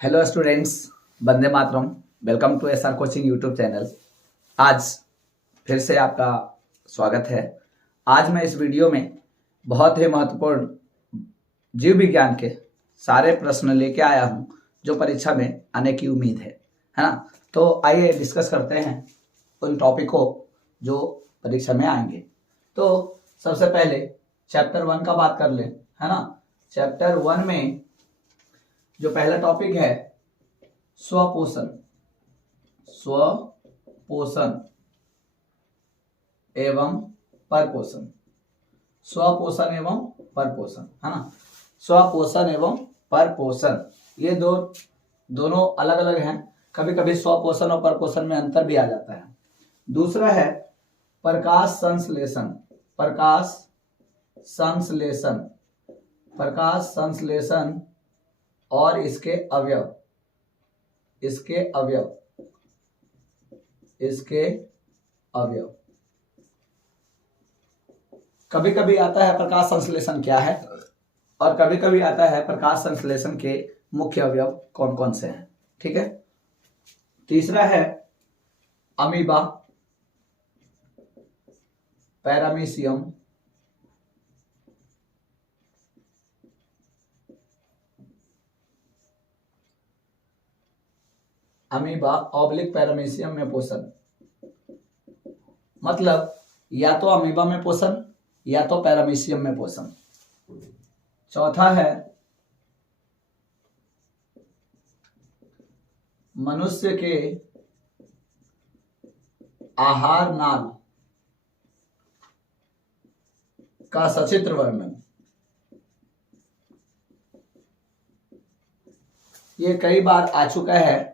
Hello students, Vande Mataram. Welcome to SR coaching YouTube channel. आज फिर से आपका स्वागत है। आज मैं इस वीडियो में बहुत ही महत्वपूर्ण जीव विज्ञान के सारे प्रश्न लेके आया हूं जो परीक्षा में आने की उम्मीद है ना। तो आइए डिस्कस करते हैं उन टॉपिकों जो परीक्षा में आएंगे। तो सबसे पहले चैप्टर 1 का बात कर लें, है ना। चैप्टर 1 में जो पहला टॉपिक है स्वपोषण एवं परपोषण। स्वपोषण एवं परपोषण, है ना। स्वपोषण एवं परपोषण ये दोनों अलग अलग हैं। कभी कभी स्वपोषण और परपोषण में अंतर भी आ जाता है। दूसरा है प्रकाश संश्लेषण और इसके अवयव। कभी कभी आता है प्रकाश संश्लेषण क्या है और कभी कभी आता है प्रकाश संश्लेषण के मुख्य अवयव कौन कौन से हैं। ठीक है। तीसरा है अमीबा, पैरामीशियम, पैरामीशियम में पोषण। मतलब या तो अमीबा में पोषण या तो पैरामीशियम में पोषण। चौथा है मनुष्य के आहार नाल का सचित्र वर्णन। ये कई बार आ चुका है।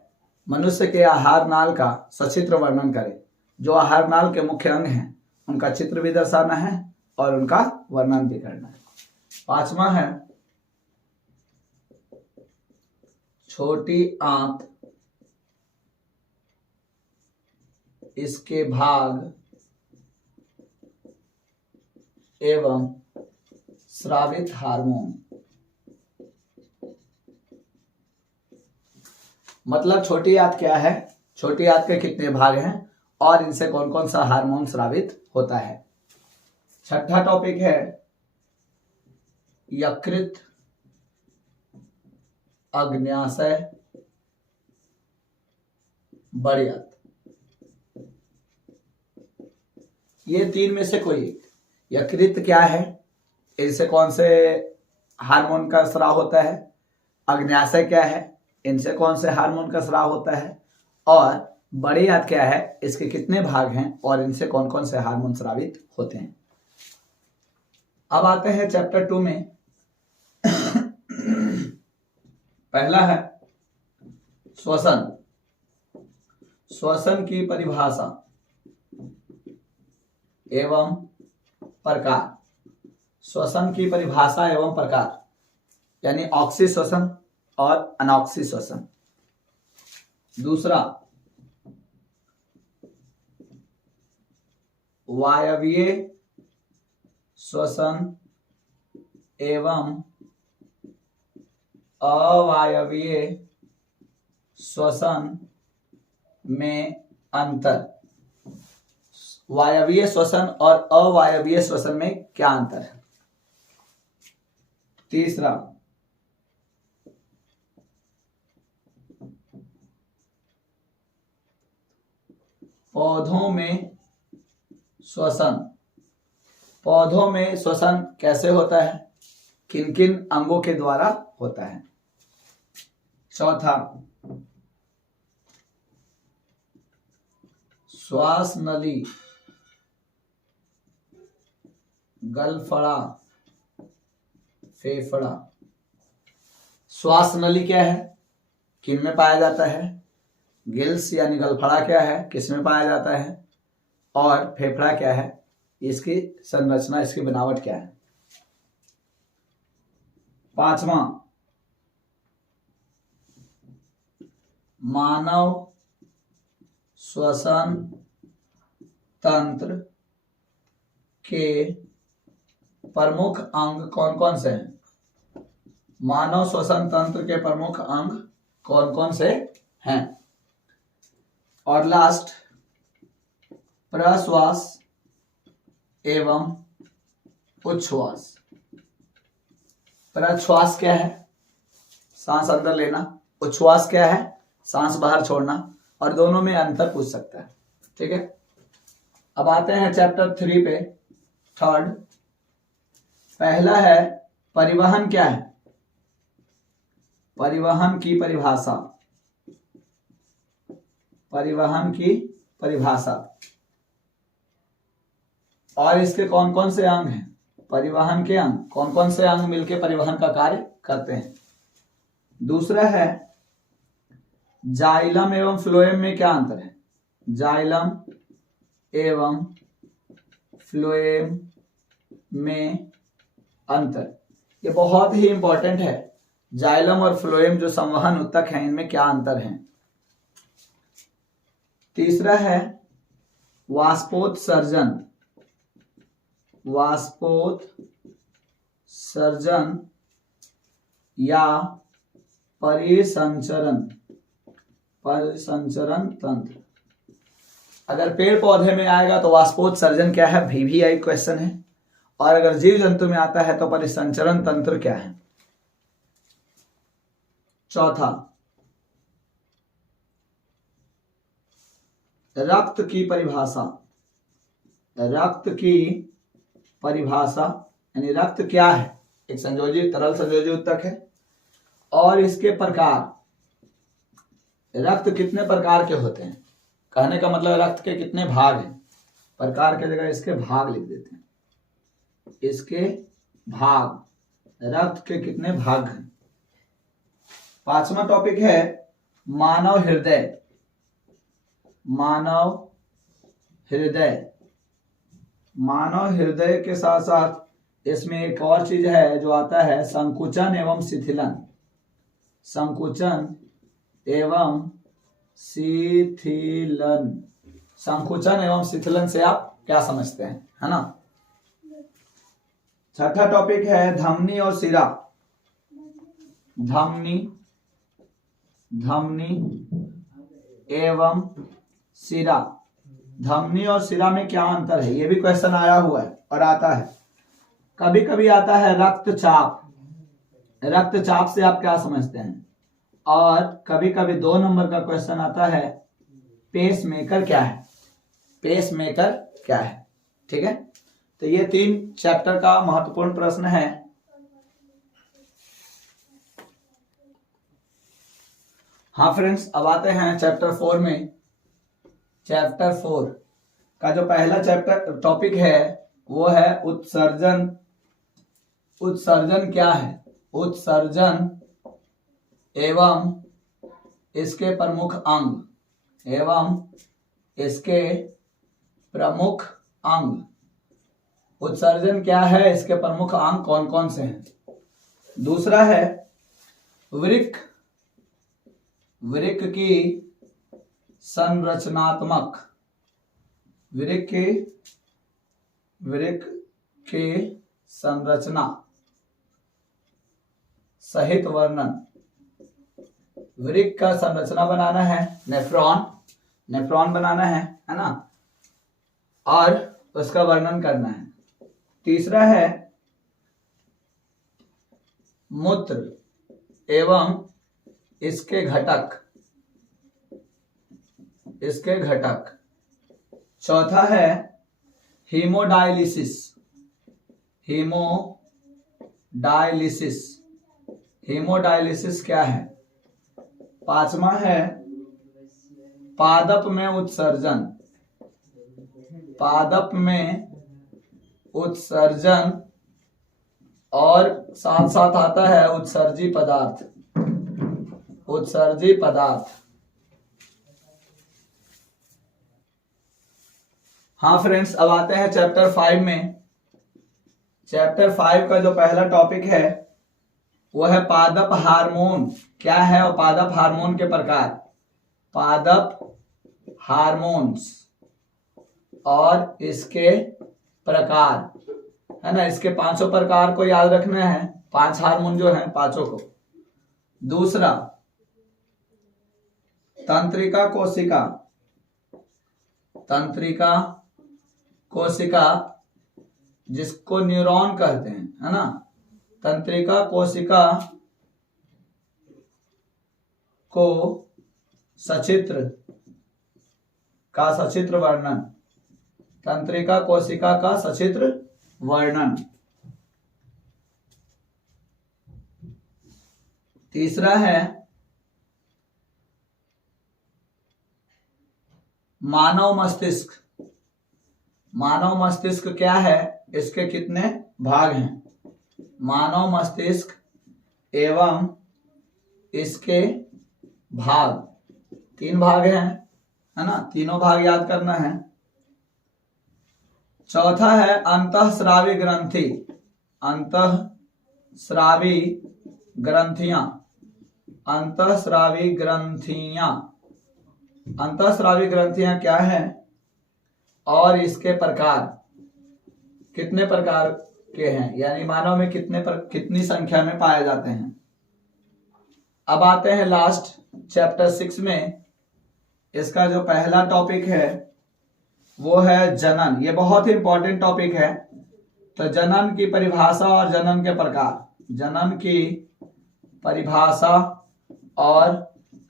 मनुष्य के आहार नाल का सचित्र वर्णन करें। जो आहार नाल के मुख्य अंग हैं उनका चित्र भी दर्शाना है और उनका वर्णन भी करना है। पांचवा है छोटी आंत, इसके भाग एवं स्रावित हार्मोन। मतलब छोटी आंत क्या है, छोटी आंत के कितने भाग हैं और इनसे कौन कौन सा हार्मोन स्रावित होता है। छठा टॉपिक है यकृत, अग्न्याशय, बड़ी आंत। ये तीन में से कोई एक। यकृत क्या है, इनसे कौन से हार्मोन का स्राव होता है। अग्न्याशय क्या है, इनसे कौन से हार्मोन का स्राव होता है। और बड़ी आंत क्या है, इसके कितने भाग हैं और इनसे कौन कौन से हार्मोन स्रावित होते हैं। अब आते हैं चैप्टर 2 में। पहला है श्वसन की परिभाषा एवं प्रकार। श्वसन की परिभाषा एवं प्रकार यानी ऑक्सी श्वसन और अनॉक्सी श्वसन। दूसरा वायवीय श्वसन एवं अवायवीय श्वसन में अंतर। वायवीय श्वसन और अवायवीय श्वसन में क्या अंतर है। तीसरा पौधों में श्वसन कैसे होता है, किन किन अंगों के द्वारा होता है। चौथा श्वास नली, गलफड़ा, फेफड़ा। श्वास नली क्या है, किन में पाया जाता है। गिल्स यानी गलफड़ा क्या है, किस में पाया जाता है। और फेफड़ा क्या है, इसकी संरचना, इसकी बनावट क्या है। पांचवा मानव श्वसन तंत्र के प्रमुख अंग कौन कौन से हैं। मानव श्वसन तंत्र के प्रमुख अंग कौन कौन से हैं। और लास्ट प्रश्वास एवं उच्छ्वास। प्रश्वास क्या है? सांस अंदर लेना। उच्छ्वास क्या है? सांस बाहर छोड़ना। और दोनों में अंतर पूछ सकता है। ठीक है, अब आते हैं चैप्टर 3 पे। थर्ड, पहला है परिवहन क्या है? परिवहन की परिभाषा। परिवहन की परिभाषा और इसके कौन कौन से अंग हैं? परिवहन के अंग, कौन कौन से अंग मिलकर परिवहन का कार्य करते हैं। दूसरा है जाइलम एवं फ्लोएम में क्या अंतर है? जाइलम एवं फ्लोएम में अंतर, ये बहुत ही इंपॉर्टेंट है। जाइलम और फ्लोएम जो संवहन ऊतक हैं, इनमें क्या अंतर है। तीसरा है वाष्पोत्सर्जन। वाष्पोत्सर्जन या परिसंचरण तंत्र। अगर पेड़ पौधे में आएगा तो वाष्पोत्सर्जन क्या है, VVI क्वेश्चन है। और अगर जीव जंतु में आता है तो परिसंचरण तंत्र क्या है। चौथा, रक्त की परिभाषा। रक्त की परिभाषा यानी रक्त क्या है? एक संयोजी तरल संयोजी ऊतक है। और इसके प्रकार, रक्त कितने प्रकार के होते हैं? कहने का मतलब रक्त के कितने भाग हैं। प्रकार के जगह इसके भाग लिख देते हैं। इसके भाग, रक्त के कितने भाग हैं। पांचवा टॉपिक है मानव हृदय। मानव हृदय। मानव हृदय के साथ साथ इसमें एक और चीज है जो आता है, संकुचन एवं शिथिलन। संकुचन एवं शिथिलन। संकुचन एवं शिथिलन से आप क्या समझते हैं, है ना। छठा टॉपिक है धमनी और शिरा। धमनी एवं शिरा। धमनी और शिरा में क्या अंतर है, ये भी क्वेश्चन आया हुआ है और आता है। कभी कभी आता है रक्तचाप। रक्तचाप से आप क्या समझते हैं। और कभी कभी 2 नंबर का क्वेश्चन आता है पेसमेकर क्या है। पेसमेकर क्या है। ठीक है, तो ये 3 चैप्टर का महत्वपूर्ण प्रश्न है। हाँ फ्रेंड्स, अब आते हैं चैप्टर 4 में। चैप्टर 4 का जो पहला चैप्टर टॉपिक है वो है उत्सर्जन। उत्सर्जन क्या है? उत्सर्जन एवं इसके प्रमुख अंग। एवं इसके प्रमुख अंग। उत्सर्जन क्या है, इसके प्रमुख अंग कौन कौन से हैं। दूसरा है वृक्क। वृक्क की संरचनात्मक। वृक्क के संरचना सहित वर्णन। वृक्क का संरचना बनाना है, नेफ्रॉन बनाना है ना, और उसका वर्णन करना है। तीसरा है मूत्र एवं इसके घटक। चौथा है हीमोडायलिसिस। हीमोडायलिसिस क्या है। पांचवा है पादप में उत्सर्जन। पादप में उत्सर्जन और साथ साथ आता है उत्सर्जी पदार्थ। हाँ फ्रेंड्स, अब आते हैं चैप्टर 5 में। चैप्टर 5 का जो पहला टॉपिक है वो है पादप हार्मोन क्या है और पादप हार्मोन के प्रकार। पादप हार्मोन्स और इसके प्रकार, है ना। इसके 5 प्रकार को याद रखना है। 5 हार्मोन जो हैं, 5 को। दूसरा तंत्रिका कोशिका, तंत्रिका कोशिका जिसको न्यूरॉन कहते हैं, है ना। तंत्रिका कोशिका को सचित्र का सचित्र वर्णन, तंत्रिका कोशिका का सचित्र वर्णन। तीसरा है मानव मस्तिष्क। मानव मस्तिष्क क्या है, इसके कितने भाग हैं? मानव मस्तिष्क एवं इसके भाग, 3 भाग हैं, है ना। तीनों भाग याद करना है। चौथा है अंतःस्रावी ग्रंथि, अंतःस्रावी ग्रंथियां, अंतःस्रावी ग्रंथियां। अंतःस्रावी ग्रंथियां क्या है और इसके प्रकार, कितने प्रकार के हैं, यानी मानव में कितनी संख्या में पाए जाते हैं। अब आते हैं लास्ट चैप्टर 6 में। इसका जो पहला टॉपिक है वो है जनन। ये बहुत ही इंपॉर्टेंट टॉपिक है। तो जनन की परिभाषा और जनन के प्रकार, जनन की परिभाषा और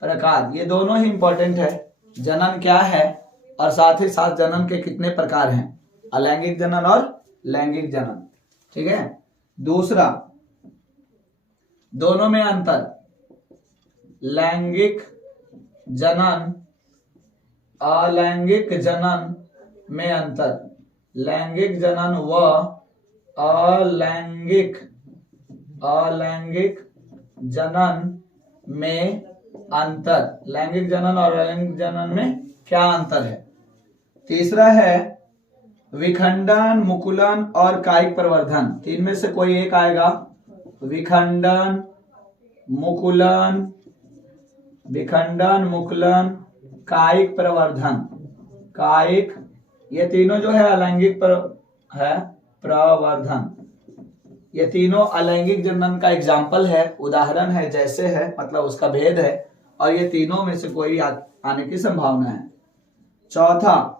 प्रकार, ये दोनों ही इंपॉर्टेंट है। जनन क्या है और साथ ही साथ जनन के कितने प्रकार हैं, अलैंगिक जनन और लैंगिक जनन, ठीक है। दूसरा, दोनों में अंतर, लैंगिक जनन अलैंगिक जनन में अंतर, लैंगिक जनन व अलैंगिक जनन में अंतर, लैंगिक जनन और अलैंगिक जनन में क्या अंतर है। तीसरा है विखंडन, मुकुलन और कायिक प्रवर्धन। 3 में से कोई एक आएगा। विखंडन, मुकुलन, कायिक प्रवर्धन, कायिक, ये तीनों जो है अलैंगिक प्रवर्धन। ये तीनों अलैंगिक जनन का एग्जाम्पल है, उदाहरण है, जैसे है, मतलब उसका भेद है, और ये तीनों में से कोई आने की संभावना है। चौथा,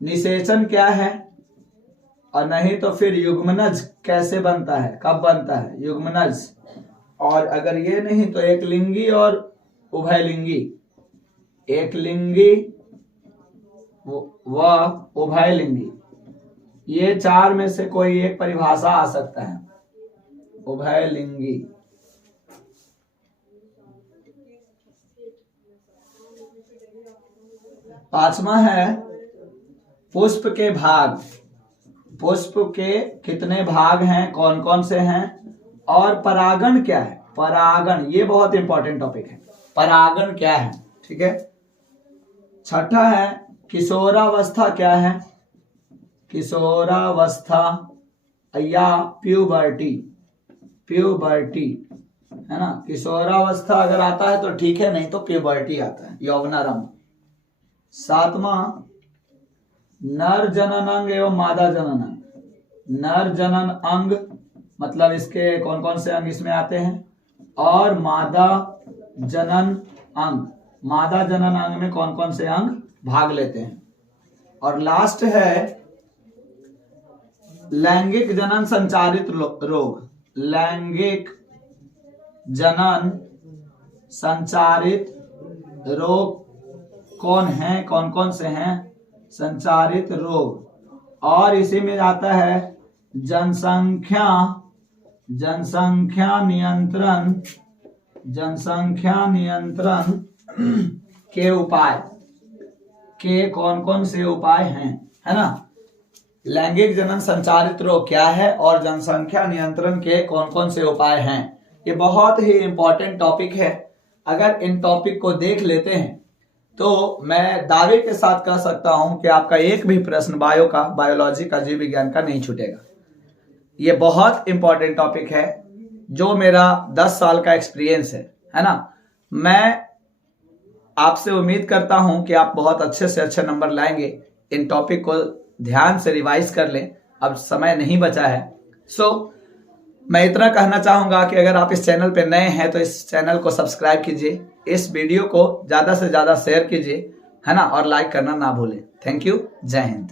निषेचन क्या है, और नहीं तो फिर युग्मनज कैसे बनता है, कब बनता है युग्मनज, और अगर ये नहीं तो एक लिंगी और उभयलिंगी, एक लिंगी व उभयलिंगी, ये 4 में से कोई एक परिभाषा आ सकता है, उभयलिंगी। पांचवा है पुष्प के भाग, पुष्प के कितने भाग हैं, कौन कौन से हैं, और परागण क्या है, परागण, ये बहुत इंपॉर्टेंट टॉपिक है, परागण क्या है, ठीक है। छठा है किशोरावस्था क्या है, किशोरावस्था या प्यूबर्टी, प्यूबर्टी, है ना। किशोरावस्था अगर आता है तो ठीक है, नहीं तो प्यूबर्टी आता है, यौवनारंभ। 7वां नर जनन अंग एवं मादा जनन अंग, नर जनन अंग मतलब इसके कौन कौन से अंग इसमें आते हैं, और मादा जनन अंग, मादा जनन अंग में कौन कौन से अंग भाग लेते हैं। और लास्ट है लैंगिक जनन संचारित रोग, लैंगिक जनन संचारित रोग कौन है, कौन कौन से हैं, संचारित रोग। और इसी में आता है जनसंख्या नियंत्रण, जनसंख्या नियंत्रण के उपाय, के कौन कौन से उपाय हैं, है ना। लैंगिक जनन संचारित रोग क्या है और जनसंख्या नियंत्रण के कौन कौन से उपाय हैं, ये बहुत ही इंपॉर्टेंट टॉपिक है। अगर इन टॉपिक को देख लेते हैं तो मैं दावे के साथ कह सकता हूं कि आपका एक भी प्रश्न बायोलॉजी का, जीव विज्ञान का नहीं छूटेगा। ये बहुत इंपॉर्टेंट टॉपिक है, जो मेरा 10 साल का एक्सपीरियंस है ना। मैं आपसे उम्मीद करता हूं कि आप बहुत अच्छे से अच्छे नंबर लाएंगे। इन टॉपिक को ध्यान से रिवाइज कर लें, अब समय नहीं बचा है। मैं इतना कहना चाहूँगा कि अगर आप इस चैनल पे नए हैं तो इस चैनल को सब्सक्राइब कीजिए, इस वीडियो को ज़्यादा से ज़्यादा शेयर कीजिए, है ना, और लाइक करना ना भूलें। Thank you. जय हिंद।